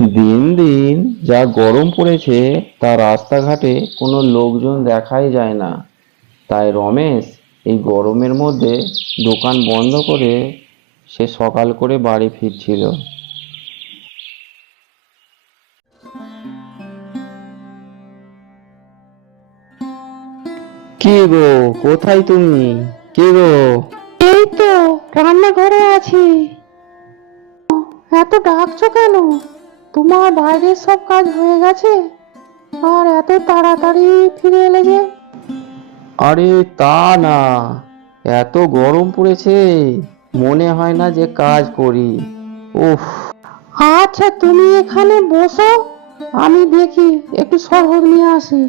দিন দিন যা গরম পড়েছে তা রাস্তাঘাটে কোনো লোকজন দেখাই যায় না। তাই রমেশ এই গরমের মধ্যে দোকান বন্ধ করে সে সকাল করে বাড়ি ফিরছিল। কি গো? কোথায় তুমি? কি গো? এই তো রান্নাঘরে আছি। এত ডাকছো কেন? তোমার বাইরের সব কাজ হয়ে গেছে? আর এত তাড়াতাড়ি ফিরে এলে যে? আরে তা না এত গরম পড়েছে মনে হয় না যে কাজ করি। উফ। আচ্ছা তুমি এখানে বসো আমি দেখি একটু শরবত নিয়ে আসি।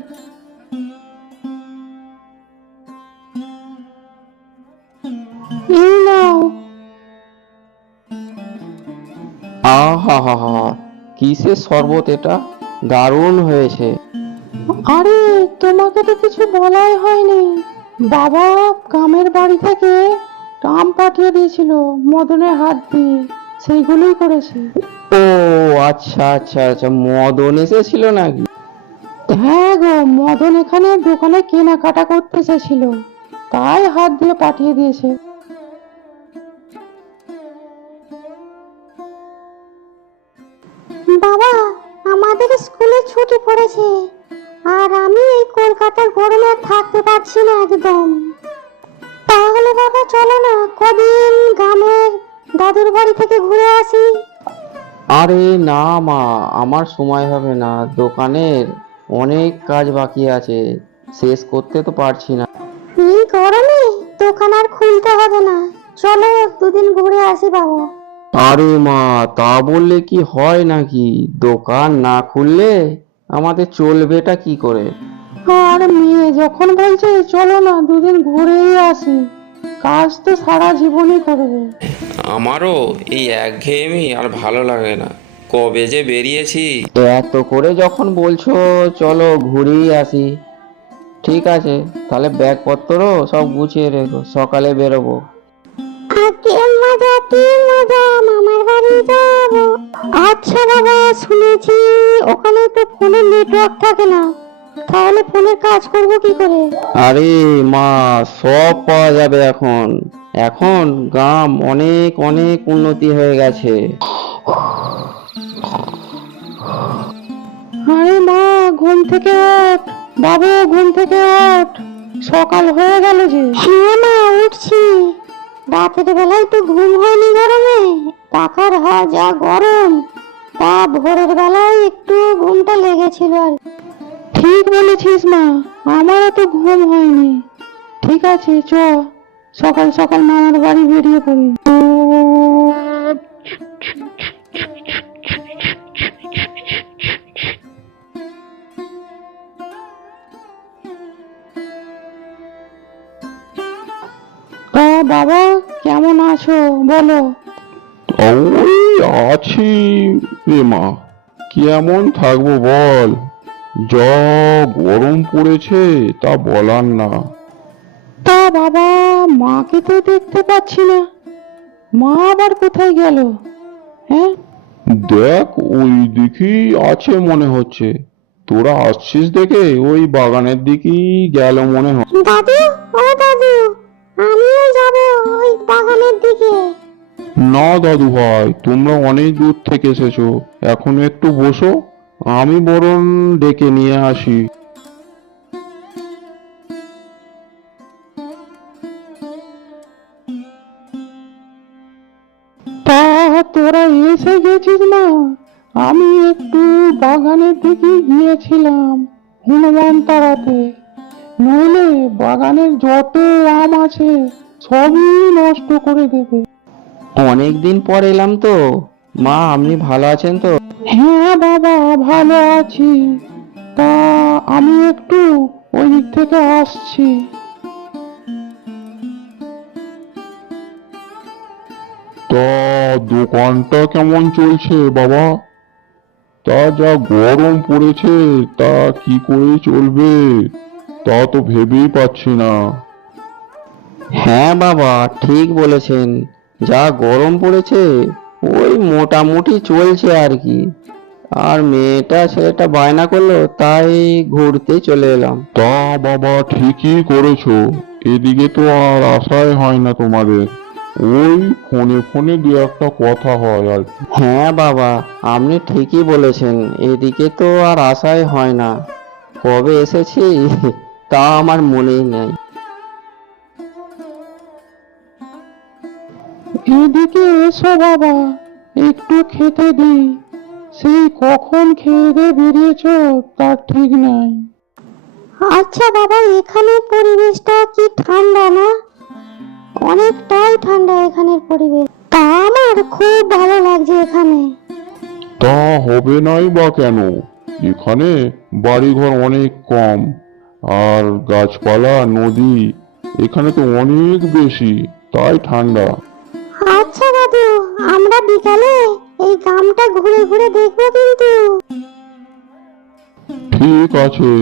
এই নাও। আহা হা হা কিসের শরবত এটা? দারুণ হয়েছে। আরে, তোমাকে তো কিছু বলাই হয়নি। বাবা গ্রামের বাড়ি থেকে আম পাঠিয়ে দিয়েছিল মদনের হাত দিয়ে। সেইগুলোই করেছে। ও আচ্ছা আচ্ছা আচ্ছা মদন এসেছিল নাকি? হ্যাঁ গো, মদন এখানে দোকানে কেনাকাটা করতে এসেছিল। তাই হাত দিয়ে পাঠিয়ে দিয়েছে। ছুটি পড়েছে। আর আমি এই কলকাতার গরমে আর থাকতে পারছি না একদম। তাহলে বাবা চলো না কদিন গ্রামের দাদুর বাড়ি থেকে ঘুরে আসি। আরে না মা আমার সময় হবে না। দোকানের অনেক কাজ বাকি আছে। শেষ করতে তো পারছি না। এই গরমে দোকান আর খুলতে হবে না। চলো দুদিন ঘুরে আসি বাবা। আরে মা তা বললে কি হয় নাকি? দোকান না খুললে আমাদের চলবেটা কি করে? আর মেয়ে যখন বলছে চলো না দুদিন ঘুরেই আসি। কাজ তো সারা জীবনই করব আমারও এই একঘেয়েমি আর ভালো লাগে না। কবে যে বেরিয়েছি। এত করে যখন বলছো চলো ঘুরেই আসি। ঠিক আছে তাহলে ব্যাগপত্র সব গুছিয়ে রেখো সকালে বেরোবো। কি মজা মামার বাড়ি যাব। আচ্ছা বাবা শুনেছি ওখানে তো ফোনের নেটওয়ার্ক থাকে না। তাহলে ফোনের কাজ করব কি করে? আরে মা সব পাওয়া যাবে এখন। এখন গ্রাম অনেক অনেক উন্নতি হয়ে গেছে। আরে মা ঘুম থেকে ওঠ। বাবু ঘুম থেকে ওঠ। সকাল হয়ে গেল যে। হ্যাঁ মা উঠছি। রাতের বেলায় তো ঘুম হয়নি গরমে, পাখার হা যা গরম। তা ভোরের বেলায় একটু ঘুমটা লেগেছিল আর ঠিক বলেছিস মা, আমারও তো ঘুম হয়নি। ঠিক আছে, চ। সকাল সকাল মামার বাড়ি বেরিয়ে পড়ি। বাবা কেমন আছো? বলো। ওই আছি রে মা। কেমন থাকব বল? যা গরম পড়েছে তা বলার না। তা বাবা মাকে তো দেখতে পাচ্ছি না। মা আবার কোথায় গেল? হ্যাঁ? দেখ ওই দিকেই আছে মনে হচ্ছে। তোরা আসছিস দেখে ওই বাগানের দিকেই গেল মনে হয়। দাদু ও দাদু। আমিও যাব ওই বাগানের দিকে। না দাদু ভাই তোমরা অনেক দূর থেকে এসেছ। এখন একটু বসো আমি বরং ডেকে নিয়ে আসি। তা তোরা এসে গেছিস না? আমি একটু বাগানের দিকে গিয়েছিলাম হনুমান তাড়াতে নইলে বাগানের যত আম আছে সবই নষ্ট করে দেবে। অনেক দিন পর এলাম তো। মা আপনি ভালো আছেন তো? হ্যাঁ বাবা ভালো আছি। তা আমি একটু ওই দিক থেকে আসছি। তা দোকানটা কেমন চলছে বাবা? তা যা গরম পড়েছে তা কি করে চলবে? তা তো ভেবেই পাচ্ছি না। হ্যাঁ বাবা ঠিক বলেছেন। যা গরম পড়েছে ওই মোটামুটি চলছে আর কি। আর মেয়েটা ছেলেটা বায়না করল তাই ঘুরতে চলে এলাম। তা বাবা ঠিকই করেছ। এদিকে তো আর আশাই হয় না তোমাদের। ওই ফোনে ফোনে দু একটা কথা হয় আর কি। হ্যাঁ বাবা আপনি ঠিকই বলেছেন। এদিকে তো আর আশাই হয় না। কবে এসেছি? তা আমার মনেই নেই। এদিকে এসো বাবা একটু খেতে দি সেই কখন খেয়ে দিয়ে বেরিয়েছো তার ঠিক নাই। আচ্ছা বাবা এখানে পরিবেশটা কি ঠান্ডা না? অনেকটাই ঠান্ডা এখানের পরিবেশ। তা আমার খুব ভালো লাগছে এখানে। তা হবে নাই বা কেন? এখানে বাড়িঘর অনেক কম। আর গাছপালা নদী এখানে তো অনেক বেশি তাই ঠান্ডা। আচ্ছা দাদু আমরা বিকালে এই গ্রামটা ঘুরে ঘুরে দেখব কিন্তু। ঠিক আছে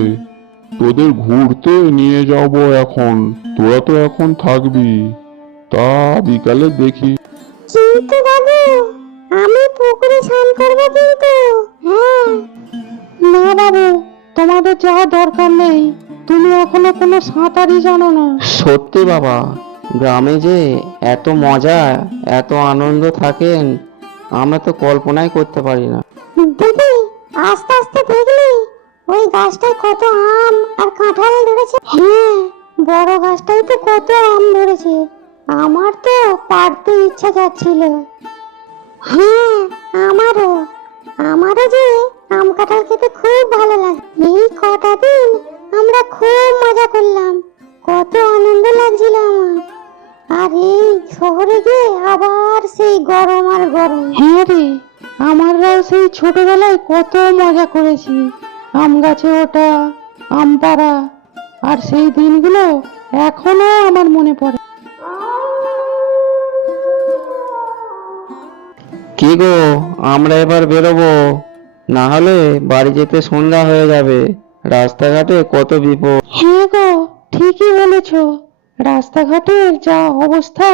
তোদের ঘুরতে নিয়ে যাব এখন তোরা তো এখন থাকবি। তা বিকালে দেখি। কিন্তু দাদু আমি পুকুরে স্নান করব কিন্তু হ্যাঁ। না বাবু তোমাদের যাওয়ার দরকার নেই। তুমি এখনও কোনো সাঁতারই জানো না। সত্যি বাবা গ্রামে যে এত মজা এত আনন্দ থাকেন আমরা তো কল্পনাই করতে পারি না। দিদি আস্তে আস্তে দেখলি? ওই গাছটায় কত আম আর কাঁঠাল ধরেছে? হ্যাঁ বড় গাছটাই তো কত আম ধরেছে। আমার তো পারতে ইচ্ছা যাচ্ছিল। হ্যাঁ আমারও। আমারও যে আম কাঁঠাল খেতে খুব ভালো লাগে। এই কটা দিন আমরা খুব মজা করলাম। কত আনন্দ লাগছিল আমার। আর এই শহরে গিয়ে আবার সেই গরম আর গরম। হ্যাঁ রে আমাররাও সেই ছোটবেলায় কত মজা করেছি। আম গাছে ওঠা আম পাড়া আর সেই দিনগুলো এখনও আমার মনে পড়ে। কি গো আমরা এবার বেরোবো। না হলে বাড়ি যেতে সন্ধ্যা হয়ে যাবে। রাস্তাঘাটে কত বিপদ। হ্যাঁ গো ঠিকই বলেছ। রাস্তাঘাটের যা অবস্থা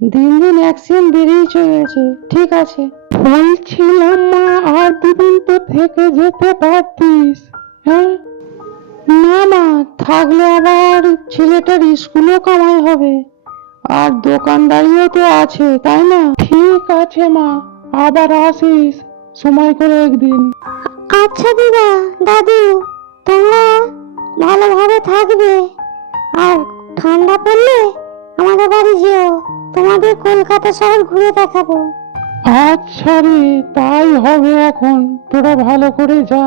দিন দিন অ্যাক্সিডেন্ট বেড়েই চলেছে ঠিক আছে। বলছিলাম মা আর দুদিন তো থেকে যেতে পারতিস হ্যাঁ? না মা থাকলে আবার ছেলেটার স্কুলও কামাই হবে। আর দোকানদারিও তো আছে তাই না? ঠিক আছে মা আবার আসিস সময় করে একদিন। আচ্ছা দিদা দাদু। তোমরা ভালোভাবে থাকবে। আর ঠান্ডা পড়লে আমাদের বাড়ি যেও। তোমাদের কলকাতা শহর ঘুরে দেখাবো। আচ্ছা রে তাই হবে এখন। তোরা ভালো করে যা।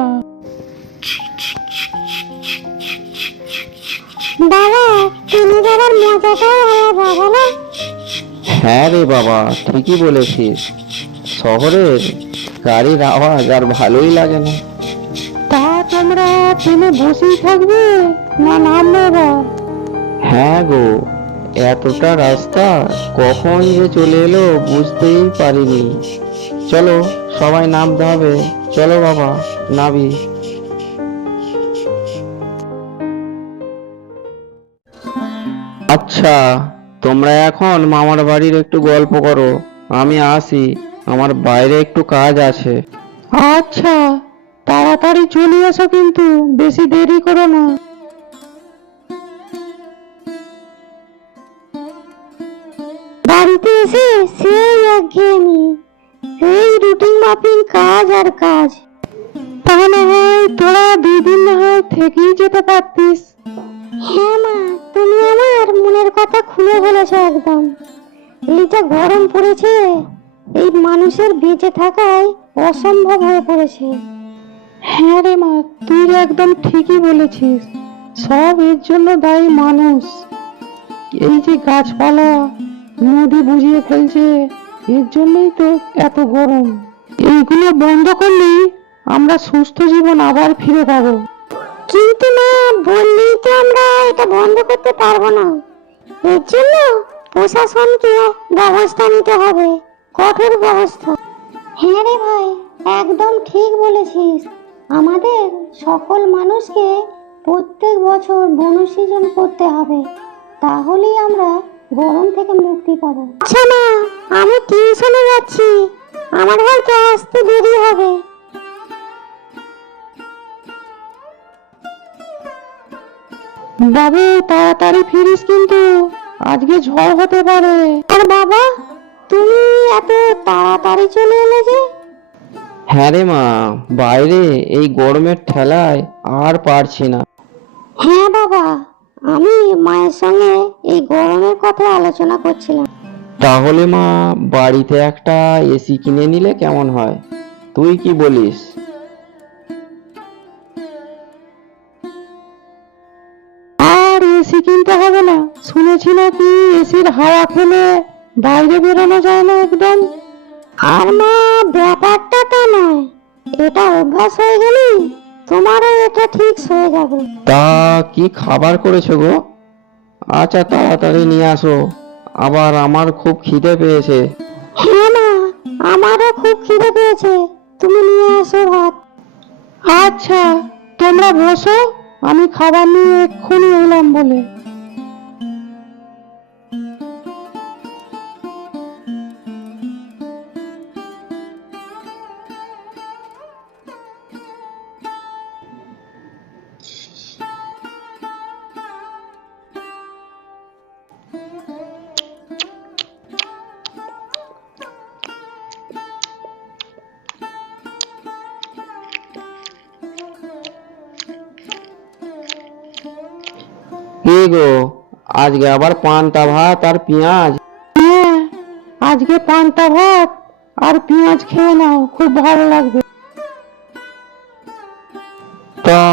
বাবা তুমি যাবার মজাটাই আলাদা বলো। হ্যাঁ রে বাবা ঠিকই বলেছিস। শহরের গাড়ির আওয়াজ আর ভালোই লাগে না। তা তোমরা ট্রেনে বসেই থাকবে না নামবে হ্যাঁ গো এতটা রাস্তা কখন যে চলে এলো বুঝতেই পারিনি। চলো সবাই নামতে হবে। চলো বাবা নাবি আচ্ছা তোমরা এখন মামার বাড়ির একটু গল্প করো। আমি আসি আমার বাইরে একটু কাজ আছে। আচ্ছা। তাড়াতাড়ি চলে এসো কিন্তু বেশি দেরি করো না। বাড়িতে এসে সেই একঘেয়েমি এই রুটিন মাফিক কাজ আর কাজ। হয় তোরা না হয় থেকেই যেতে পারতিস। হ্যাঁ মা তুমি আমার মনের কথা খুলে বলেছ একদম। এই যা গরম পড়েছে এই মানুষের বেঁচে থাকায় অসম্ভব হয়ে পড়েছে। হ্যাঁ রে মা তুই একদম ঠিকই বলেছিস। সব এর জন্য দায়ী মানুষ। এই যে গাছপালা নদী বুঝিয়ে ফেলছে এর জন্যই তো এত গরম। এইগুলো বন্ধ করলেই আমরা সুস্থ জীবন আবার ফিরে পাবো। কিন্তু না বললেই তো আমরা এটা বন্ধ করতে পারব না। এর জন্য প্রশাসনকে ব্যবস্থা নিতে হবে। কঠোর ব্যবস্থা। হ্যাঁ রে ভাই একদম ঠিক বলেছিস। আমাদের সকল মানুষকে প্রত্যেক বছর বনসৃজন করতে হবে। তাহলেই আমরা গরম থেকে মুক্তি পাব। আচ্ছা মা আমি টিউশনে যাচ্ছি। আমার হয়তো আসতে দেরি হবে। বাবু তাড়াতাড়ি ফিরিস কিন্তু। আজকে ঝড় হতে পারে। আর বাবা তুমি এত তাড়াতাড়ি চলে এলে যে? হ্যাঁ রে মা বাইরে এই গরমের ঠেলায় আর পারছি না। হ্যাঁ বাবা আমি মায়ের সঙ্গে এই গরমের কথা আলোচনা করছিলাম। তাহলে মা বাড়িতে একটা এসি কিনে নিলে কেমন হয়? তুই কি বলিস? আর এসি কিনতে হবে না। শুনেছি নাকি এসির হাওয়া খেলে বাইরে বেরোনো যায় না একদম। আর মা ব্যাপারটা তা নয়। এটা অভ্যাস হয়ে গেলেই তোমারও এটা ঠিক হয়ে যাবে। তা কি খাবার করেছ গো? আচ্ছা তাড়াতাড়ি নিয়ে আসো। আবার আমার খুব খিদে পেয়েছে। হ্যাঁ মা আমারও খুব খিদে পেয়েছে। তুমি নিয়ে এসো ভাত। আচ্ছা তোমরা বসো আমি খাবার নিয়ে এক্ষুনি এলাম বলে। কি গো আজকে আবার পান্তা ভাত আর পেঁয়াজ। হ্যাঁ আজকে পান্তা ভাত আর পেঁয়াজ খেয়ে নাও খুব ভালো লাগবে। তা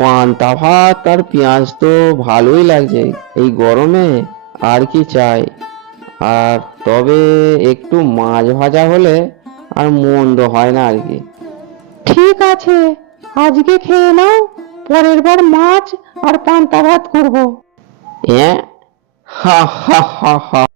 পান্তা ভাত আর পেঁয়াজ তো ভালোই লাগছে এই গরমে আর কি চাই? আর তবে একটু মাছ ভাজা হলে আর মন্দ হয় না আর কি। ঠিক আছে আজকে খেয়ে নাও পরের বার মাছ আর পান্তা ভাত করব। হ্যাঁ হা হা হা হা